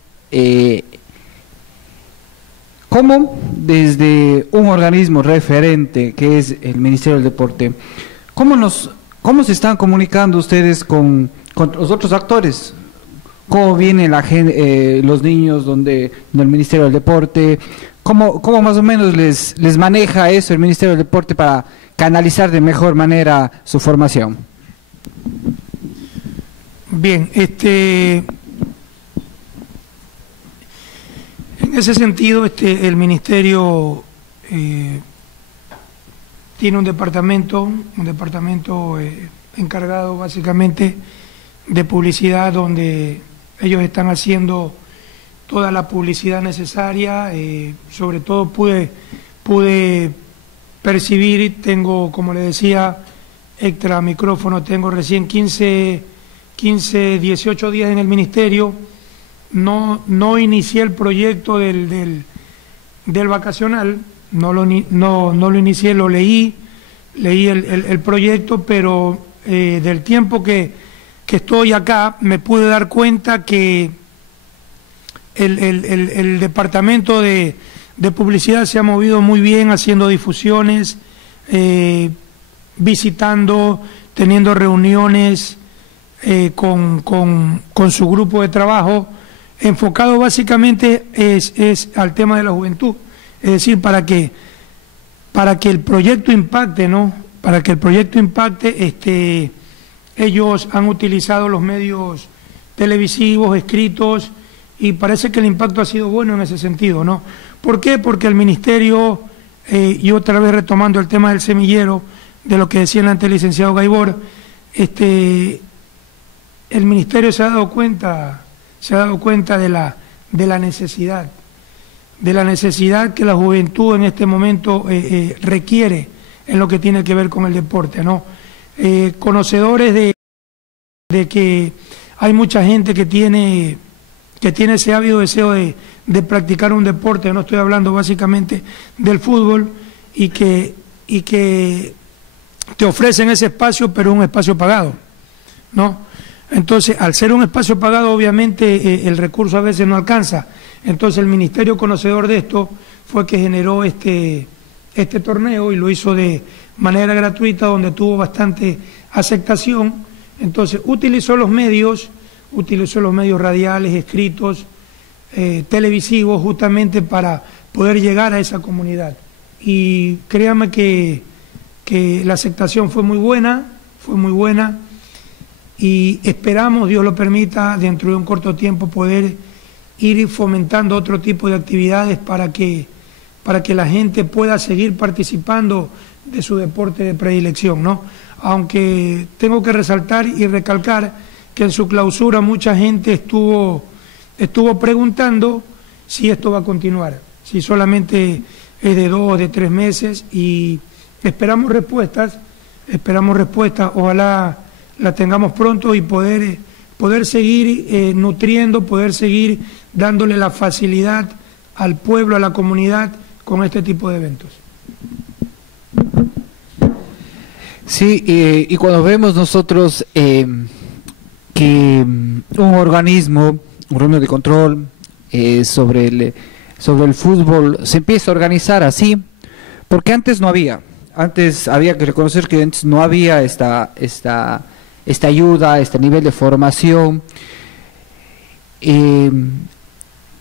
¿cómo desde un organismo referente que es el Ministerio del Deporte, cómo se están comunicando ustedes con los otros actores? ¿Cómo vienen los niños donde el Ministerio del Deporte? ¿Cómo más o menos les maneja eso el Ministerio del Deporte para canalizar de mejor manera su formación? Bien, en ese sentido, el Ministerio tiene un departamento encargado básicamente de publicidad, donde ellos están haciendo toda la publicidad necesaria. Sobre todo pude percibir, tengo, como le decía, extra micrófono, tengo recién 15, 18 días en el Ministerio. No inicié el proyecto del vacacional, no lo inicié, lo leí el proyecto, pero del tiempo que estoy acá me pude dar cuenta que el departamento de publicidad se ha movido muy bien, haciendo difusiones, visitando, teniendo reuniones con su grupo de trabajo, enfocado básicamente es al tema de la juventud, es decir, para que el proyecto impacte, ¿no? para que el proyecto impacte, ellos han utilizado los medios televisivos, escritos, y parece que el impacto ha sido bueno en ese sentido, ¿no? ¿Por qué? Porque el ministerio, y otra vez retomando el tema del semillero, de lo que decía el antes licenciado Gaibor, el ministerio se ha dado cuenta de la necesidad que la juventud en este momento requiere en lo que tiene que ver con el deporte, ¿no? Conocedores de que hay mucha gente que tiene ese ávido deseo de practicar un deporte, no estoy hablando básicamente del fútbol, y que te ofrecen ese espacio, pero un espacio pagado, ¿no? Entonces, al ser un espacio pagado, obviamente el recurso a veces no alcanza. Entonces, el ministerio conocedor de esto fue que generó este torneo, y lo hizo de manera gratuita, donde tuvo bastante aceptación. Entonces, utilizó los medios radiales, escritos, televisivos, justamente para poder llegar a esa comunidad. Y créame que la aceptación fue muy buena, y esperamos, Dios lo permita, dentro de un corto tiempo poder ir fomentando otro tipo de actividades para que la gente pueda seguir participando de su deporte de predilección, ¿no? Aunque tengo que resaltar y recalcar que en su clausura mucha gente estuvo preguntando si esto va a continuar, si solamente es de 2 o de 3 meses, y esperamos respuestas, ojalá la tengamos pronto, y poder seguir nutriendo, poder seguir dándole la facilidad al pueblo, a la comunidad, con este tipo de eventos. Sí, y cuando vemos nosotros que un organismo de control sobre el fútbol se empieza a organizar así, porque antes no había. Antes había que reconocer que antes no había esta ayuda, este nivel de formación,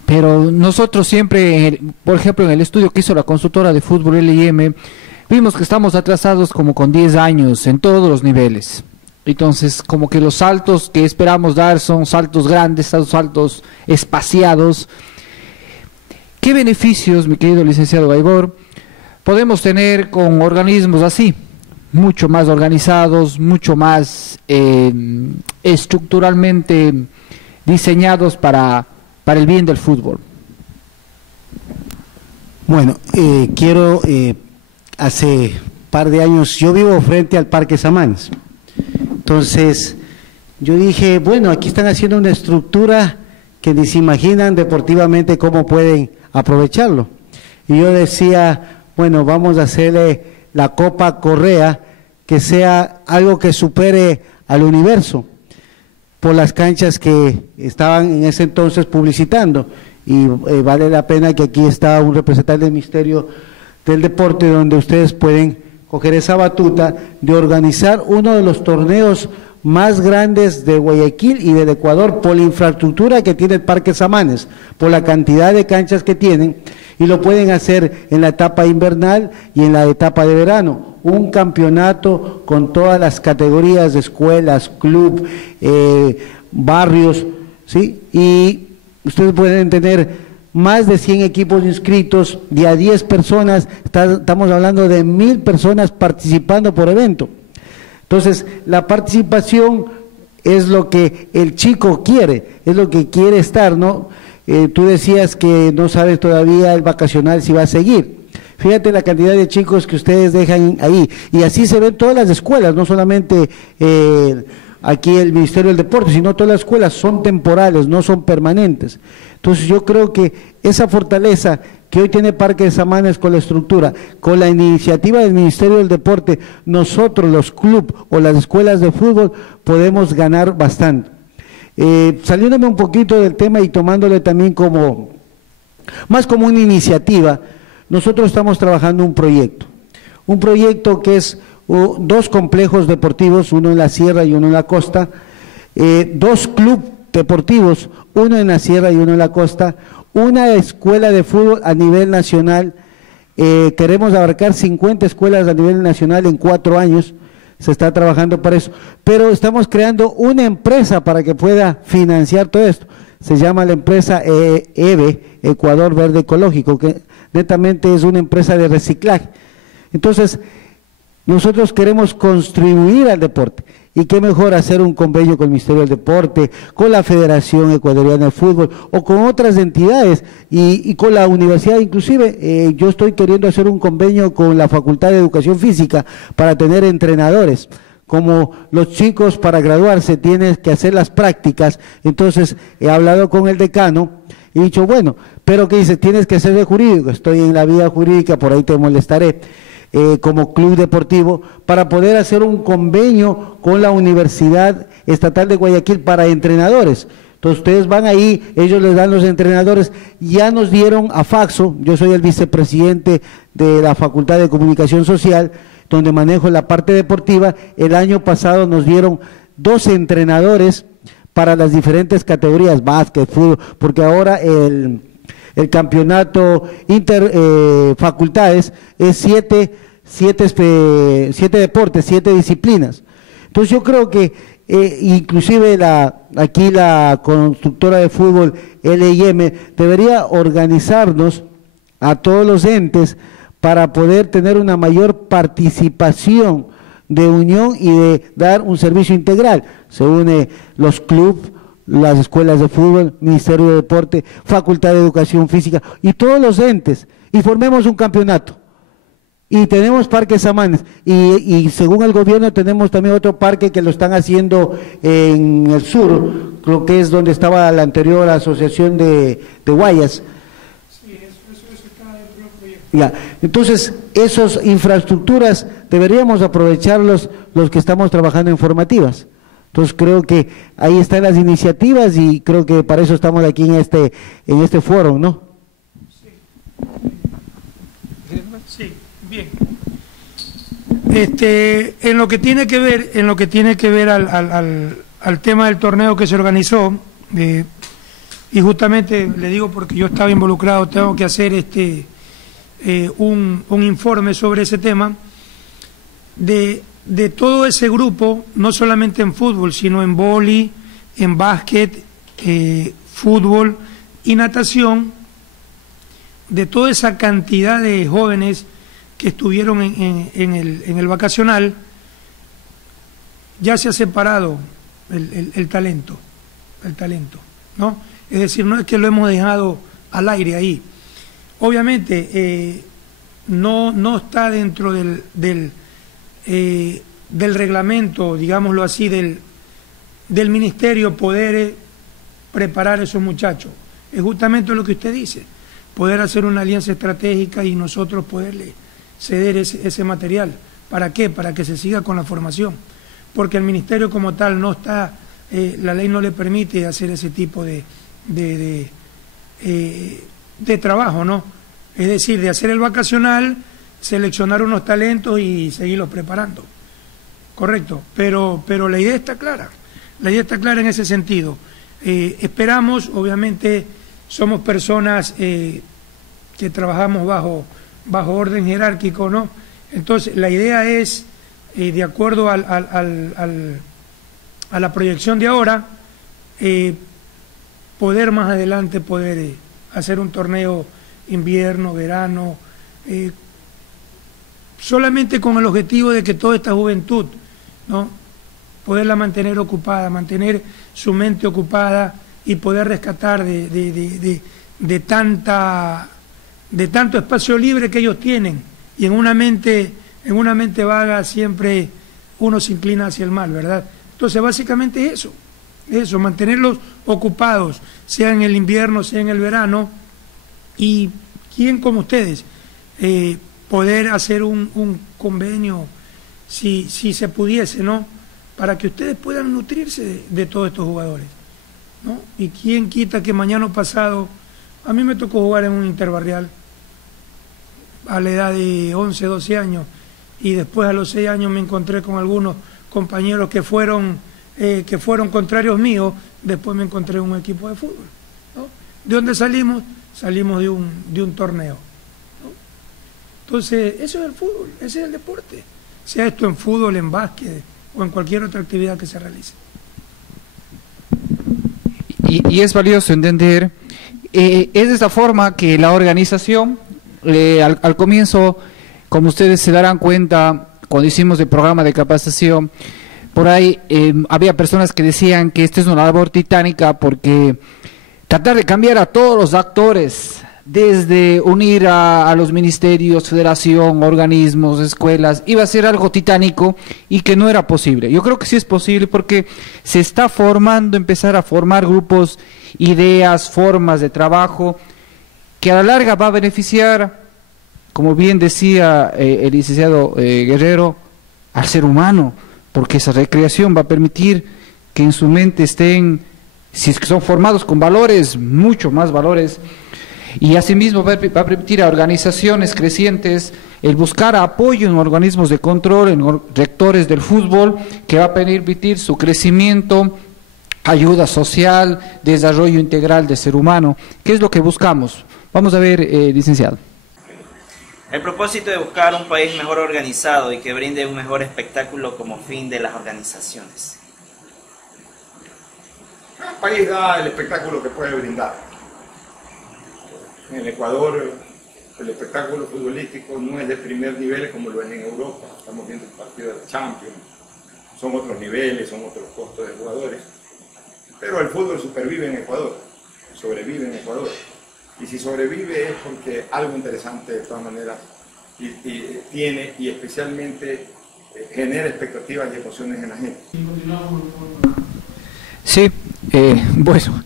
pero nosotros siempre, por ejemplo, en el estudio que hizo la consultora de fútbol LIM, vimos que estamos atrasados como con 10 años en todos los niveles. Entonces, como que los saltos que esperamos dar son saltos grandes, son saltos espaciados. ¿Qué beneficios, mi querido licenciado Gaibor, podemos tener con organismos así, mucho más organizados, mucho más estructuralmente diseñados para el bien del fútbol? Bueno, hace par de años, yo vivo frente al Parque Samanes. Entonces, yo dije, bueno, aquí están haciendo una estructura que ni se imaginan deportivamente cómo pueden aprovecharlo. Y yo decía, bueno, vamos a hacerle la Copa Correa, que sea algo que supere al universo, por las canchas que estaban en ese entonces publicitando. Y vale la pena que aquí está un representante del Ministerio del Deporte, donde ustedes pueden coger esa batuta de organizar uno de los torneos más grandes de Guayaquil y del Ecuador, por la infraestructura que tiene el Parque Samanes, por la cantidad de canchas que tienen, y lo pueden hacer en la etapa invernal y en la etapa de verano. Un campeonato con todas las categorías de escuelas, club, barrios, ¿sí? Y ustedes pueden tener más de 100 equipos inscritos, de a 10 personas, estamos hablando de 1000 personas participando por evento. Entonces, la participación es lo que el chico quiere, es lo que quiere estar, ¿no? Tú decías que no sabes todavía el vacacional si va a seguir. Fíjate la cantidad de chicos que ustedes dejan ahí, y así se ven todas las escuelas, no solamente aquí el Ministerio del Deporte, sino todas las escuelas son temporales, no son permanentes. Entonces yo creo que esa fortaleza que hoy tiene Parque de Samanes con la estructura, con la iniciativa del Ministerio del Deporte, nosotros los clubes o las escuelas de fútbol podemos ganar bastante. Saliéndome un poquito del tema y tomándole también más como una iniciativa, nosotros estamos trabajando un proyecto que es 2 complejos deportivos, uno en la sierra y uno en la costa, 2 clubes deportivos, uno en la sierra y uno en la costa, una escuela de fútbol a nivel nacional, Queremos abarcar 50 escuelas a nivel nacional en 4 años. Se está trabajando para eso, pero estamos creando una empresa para que pueda financiar todo esto. Se llama la empresa EVE, Ecuador Verde Ecológico, que netamente es una empresa de reciclaje. Entonces, nosotros queremos contribuir al deporte, y qué mejor hacer un convenio con el Ministerio del Deporte, con la Federación Ecuatoriana de Fútbol, o con otras entidades, y con la universidad inclusive. Yo estoy queriendo hacer un convenio con la Facultad de Educación Física para tener entrenadores. Como los chicos para graduarse tienen que hacer las prácticas, entonces he hablado con el decano y he dicho, bueno, pero ¿qué dice? Tienes que ser de jurídico. Estoy en la vía jurídica, por ahí te molestaré, como club deportivo, para poder hacer un convenio con la Universidad Estatal de Guayaquil para entrenadores. Entonces ustedes van ahí, ellos les dan los entrenadores. Ya nos dieron a Faxo, yo soy el vicepresidente de la Facultad de Comunicación Social, donde manejo la parte deportiva. El año pasado nos dieron 12 entrenadores para las diferentes categorías, básquet, fútbol, porque ahora el campeonato interfacultades es 7 deportes, 7 disciplinas. Entonces yo creo que inclusive aquí la constructora de fútbol LIM debería organizarnos a todos los entes para poder tener una mayor participación de unión y de dar un servicio integral. Se une los clubes, las escuelas de fútbol, Ministerio de Deporte, Facultad de Educación Física y todos los entes, y formemos un campeonato. Y tenemos parques Samanes, y según el gobierno tenemos también otro parque que lo están haciendo en el sur, lo que es donde estaba la anterior asociación de Guayas. Ya. Entonces, esas infraestructuras deberíamos aprovecharlos los que estamos trabajando en formativas. Entonces, creo que ahí están las iniciativas y creo que para eso estamos aquí en este foro, ¿no? Sí, bien. En lo que tiene que ver al tema del torneo que se organizó, y justamente le digo porque yo estaba involucrado, tengo que hacer un informe sobre ese tema, de todo ese grupo, no solamente en fútbol, sino en vóley, en básquet, fútbol y natación, de toda esa cantidad de jóvenes que estuvieron en el vacacional. Ya se ha separado el talento, ¿no? Es decir, no es que lo hemos dejado al aire ahí. Obviamente no está dentro del reglamento, digámoslo así, del ministerio poder preparar a esos muchachos. Es justamente lo que usted dice, poder hacer una alianza estratégica y nosotros poderle ceder ese material. ¿Para qué? Para que se siga con la formación, porque el ministerio como tal no está, la ley no le permite hacer ese tipo de trabajo, ¿no? Es decir, de hacer el vacacional, seleccionar unos talentos y seguirlos preparando. Correcto, pero la idea está clara. La idea está clara en ese sentido. Esperamos, obviamente, somos personas que trabajamos bajo orden jerárquico, ¿no? Entonces, la idea es, de acuerdo a la proyección de ahora, poder más adelante hacer un torneo invierno, verano, solamente con el objetivo de que toda esta juventud, ¿no?, poderla mantener ocupada, mantener su mente ocupada y poder rescatar de tanto espacio libre que ellos tienen. Y en una mente vaga siempre uno se inclina hacia el mal, ¿verdad? Entonces básicamente eso, mantenerlos ocupados, sea en el invierno, sea en el verano, y quién como ustedes, poder hacer un convenio, si se pudiese, ¿no?, para que ustedes puedan nutrirse de todos estos jugadores, ¿no? Y quién quita que mañana o pasado, a mí me tocó jugar en un interbarrial a la edad de 11, 12 años, y después a los 6 años me encontré con algunos compañeros que fueron contrarios míos. Después me encontré en un equipo de fútbol, ¿no? ¿De dónde salimos? Salimos de un torneo, ¿no? Entonces, eso es el fútbol, ese es el deporte. Sea esto en fútbol, en básquet o en cualquier otra actividad que se realice. Y es valioso entender, es de esta forma que la organización, al comienzo, como ustedes se darán cuenta, cuando hicimos el programa de capacitación, por ahí había personas que decían que esta es una labor titánica porque tratar de cambiar a todos los actores, desde unir a los ministerios, federación, organismos, escuelas, iba a ser algo titánico y que no era posible. Yo creo que sí es posible porque se está formando, empezar a formar grupos, ideas, formas de trabajo, que a la larga va a beneficiar, como bien decía el licenciado Guerrero, al ser humano, porque esa recreación va a permitir que en su mente estén, si es que son formados con valores, mucho más valores, y asimismo va a permitir a organizaciones crecientes el buscar apoyo en organismos de control, en rectores del fútbol, que va a permitir su crecimiento, ayuda social, desarrollo integral del ser humano. ¿Qué es lo que buscamos? Vamos a ver, licenciado. El propósito de buscar un país mejor organizado y que brinde un mejor espectáculo como fin de las organizaciones. Cada país da el espectáculo que puede brindar. En el Ecuador el espectáculo futbolístico no es de primer nivel como lo es en Europa. Estamos viendo el partido de la Champions, son otros niveles, son otros costos de jugadores. Pero el fútbol supervive en Ecuador, sobrevive en Ecuador. Y si sobrevive es porque algo interesante de todas maneras tiene y especialmente genera expectativas y emociones en la gente. Sí, bueno,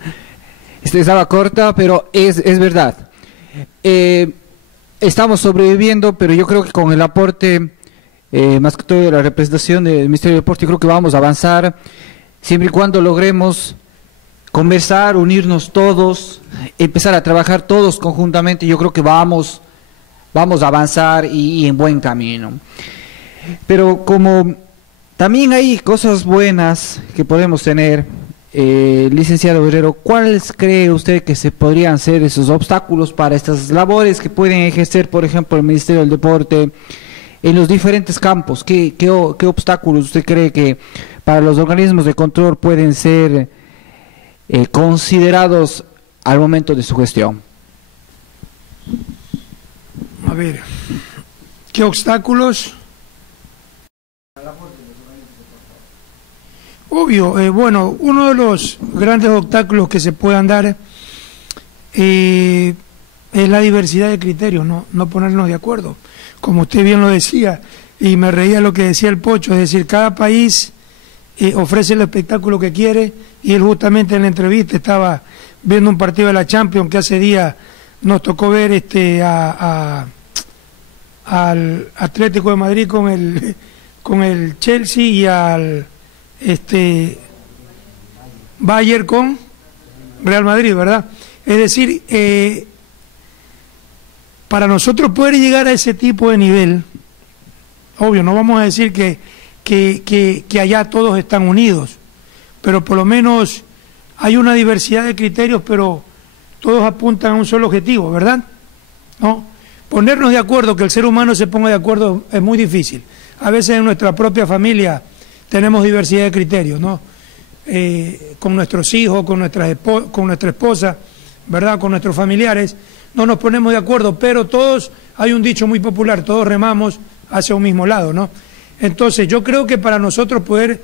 estaba corta, pero es verdad. Estamos sobreviviendo, pero yo creo que con el aporte, más que todo de la representación del Ministerio de Deporte, creo que vamos a avanzar, siempre y cuando logremos conversar, unirnos todos, empezar a trabajar todos conjuntamente. Yo creo que vamos a avanzar y en buen camino. Pero como también hay cosas buenas que podemos tener, licenciado Guerrero, ¿cuáles cree usted que se podrían ser esos obstáculos para estas labores que pueden ejercer, por ejemplo, el Ministerio del Deporte en los diferentes campos? ¿Qué obstáculos usted cree que para los organismos de control pueden ser considerados al momento de su gestión? A ver, ¿qué obstáculos? Obvio, bueno, uno de los grandes obstáculos que se puedan dar es la diversidad de criterios, no ponernos de acuerdo. Como usted bien lo decía, y me reía lo que decía el Pocho, es decir, cada país ofrece el espectáculo que quiere, y él justamente en la entrevista estaba viendo un partido de la Champions que hace días nos tocó ver al Atlético de Madrid con el Chelsea y al Bayern con Real Madrid, ¿verdad? Es decir, para nosotros poder llegar a ese tipo de nivel, obvio, no vamos a decir que allá todos están unidos, pero por lo menos hay una diversidad de criterios, pero todos apuntan a un solo objetivo, ¿verdad? ¿No? Ponernos de acuerdo, que el ser humano se ponga de acuerdo es muy difícil. A veces en nuestra propia familia tenemos diversidad de criterios, ¿no? Con nuestros hijos, con nuestra esposa, ¿verdad? Con nuestros familiares, no nos ponemos de acuerdo, pero todos, hay un dicho muy popular, todos remamos hacia un mismo lado, ¿no? Entonces yo creo que para nosotros poder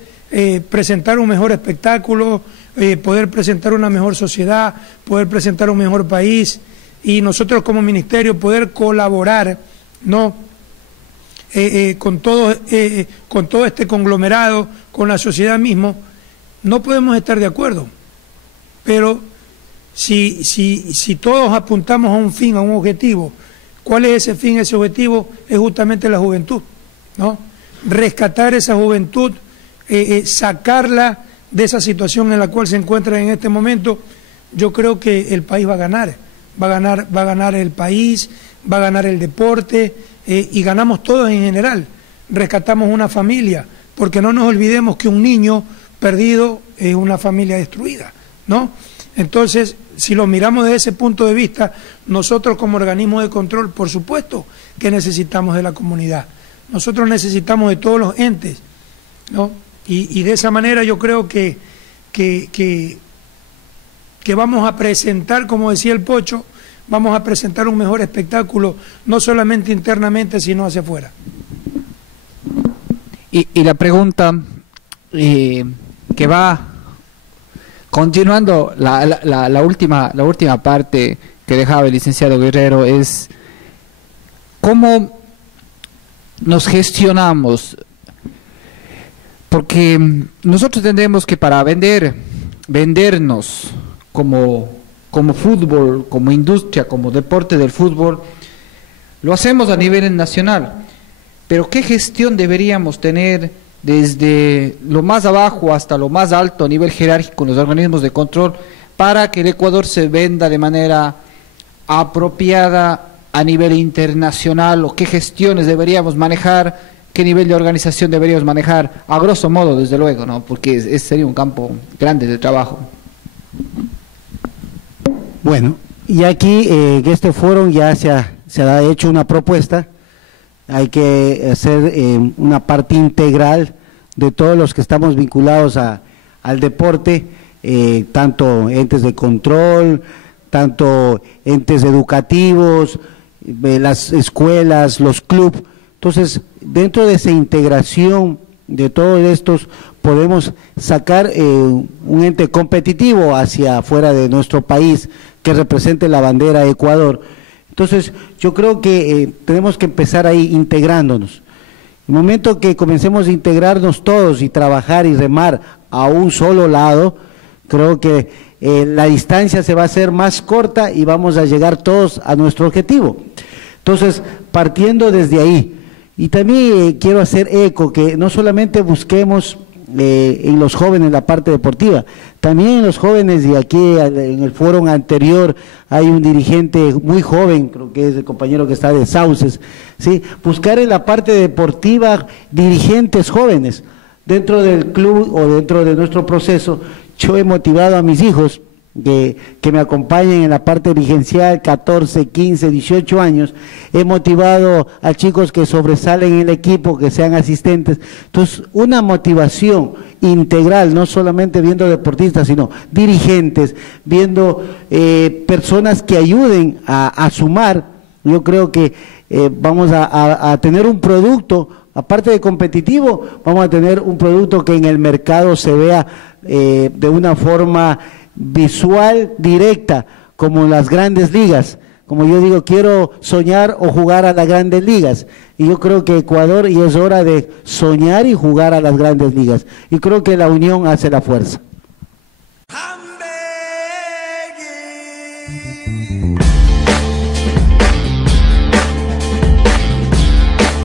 presentar un mejor espectáculo, poder presentar una mejor sociedad, poder presentar un mejor país, y nosotros como ministerio poder colaborar, ¿no? Con todo este conglomerado, con la sociedad mismo, no podemos estar de acuerdo, pero si todos apuntamos a un fin, a un objetivo, ¿cuál es ese fin, ese objetivo? Es justamente la juventud, ¿no? Rescatar esa juventud, sacarla de esa situación en la cual se encuentra en este momento. Yo creo que el país va a ganar el país, va a ganar el deporte, y ganamos todos en general. Rescatamos una familia, porque no nos olvidemos que un niño perdido es una familia destruida, ¿no? Entonces, si lo miramos desde ese punto de vista, nosotros como organismo de control, por supuesto que necesitamos de la comunidad. Nosotros necesitamos de todos los entes, ¿no? Y de esa manera yo creo que vamos a presentar, como decía el Pocho, vamos a presentar un mejor espectáculo, no solamente internamente, sino hacia afuera. Y la pregunta que va continuando la última parte que dejaba el licenciado Guerrero es cómo nos gestionamos, porque nosotros tendremos que para vendernos como fútbol, como industria, como deporte del fútbol, lo hacemos a nivel nacional, pero ¿qué gestión deberíamos tener desde lo más abajo hasta lo más alto a nivel jerárquico en los organismos de control para que el Ecuador se venda de manera apropiada a nivel internacional? ¿O qué gestiones deberíamos manejar? ¿Qué nivel de organización deberíamos manejar? A grosso modo, desde luego, ¿no? Porque ese sería un campo grande de trabajo. Bueno, y aquí en este foro ya se ha hecho una propuesta. Hay que hacer una parte integral de todos los que estamos vinculados al deporte, tanto entes de control, tanto entes educativos, las escuelas, los clubes. Entonces, dentro de esa integración de todos estos, podemos sacar un ente competitivo hacia afuera de nuestro país que represente la bandera de Ecuador. Entonces, yo creo que tenemos que empezar ahí integrándonos. El momento que comencemos a integrarnos todos y trabajar y remar a un solo lado, creo que la distancia se va a hacer más corta y vamos a llegar todos a nuestro objetivo. Entonces, partiendo desde ahí, y también quiero hacer eco que no solamente busquemos en los jóvenes la parte deportiva, también en los jóvenes, y aquí en el foro anterior hay un dirigente muy joven, creo que es el compañero que está de Sauces, ¿sí? Buscar en la parte deportiva dirigentes jóvenes dentro del club o dentro de nuestro proceso. Yo he motivado a mis hijos que me acompañen en la parte dirigencial, 14, 15, 18 años, he motivado a chicos que sobresalen en el equipo, que sean asistentes. Entonces, una motivación integral, no solamente viendo deportistas, sino dirigentes, viendo personas que ayuden a sumar. Yo creo que vamos a tener un producto, aparte de competitivo, vamos a tener un producto que en el mercado se vea de una forma visual, directa, como en las grandes ligas. Como yo digo, quiero soñar o jugar a las grandes ligas, y yo creo que Ecuador, y es hora de soñar y jugar a las grandes ligas, y creo que la unión hace la fuerza.